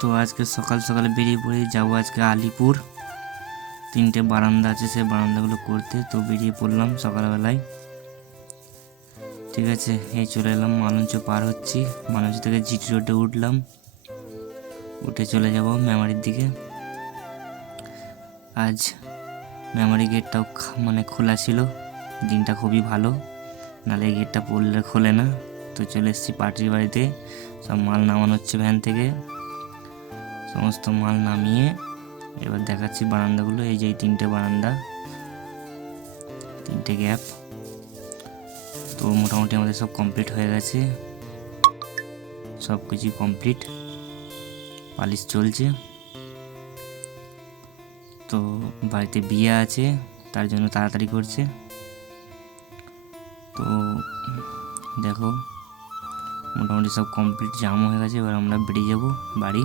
তো আজকে সকাল সকালে বেরিয়ে পড়ে যাব আজকে আলিপুর। তিনটে বারান্দা আছে, সেই বারান্দাগুলো করতে তো বেরিয়ে পড়লাম সকালবেলায়। ঠিক আছে, এই চলে এলাম মালঞ্চ পার হচ্ছি। মালঞ্চ থেকে জিটি রোডে উঠলাম। উঠে চলে যাব মেমারির দিকে। আজ মেমারি গেটটাও মানে খোলা ছিল। দিনটা খুবই ভালো। এই গেটটা পড়লে খোলে না। তো চলে এসেছি পার্টির বাড়িতে। সব মাল নামানো হচ্ছে ভ্যান থেকে। সমস্ত মাল নামিয়ে এবার দেখাচ্ছি বারান্দাগুলো। এই যে তিনটে বারান্দা, তিনটে গ্যাপ। তো মোটামুটি আমাদের সব কমপ্লিট হয়ে গেছে। সব কিছু কমপ্লিট। পালিশ চলছে। তো বাড়িতে বিয়ে আছে, তার জন্য তাড়াতাড়ি করছে। তো দেখো, মোটামুটি সব কমপ্লিট জাম হয়ে গেছে, এবার আমরা বেরিয়ে যাব বাড়ি।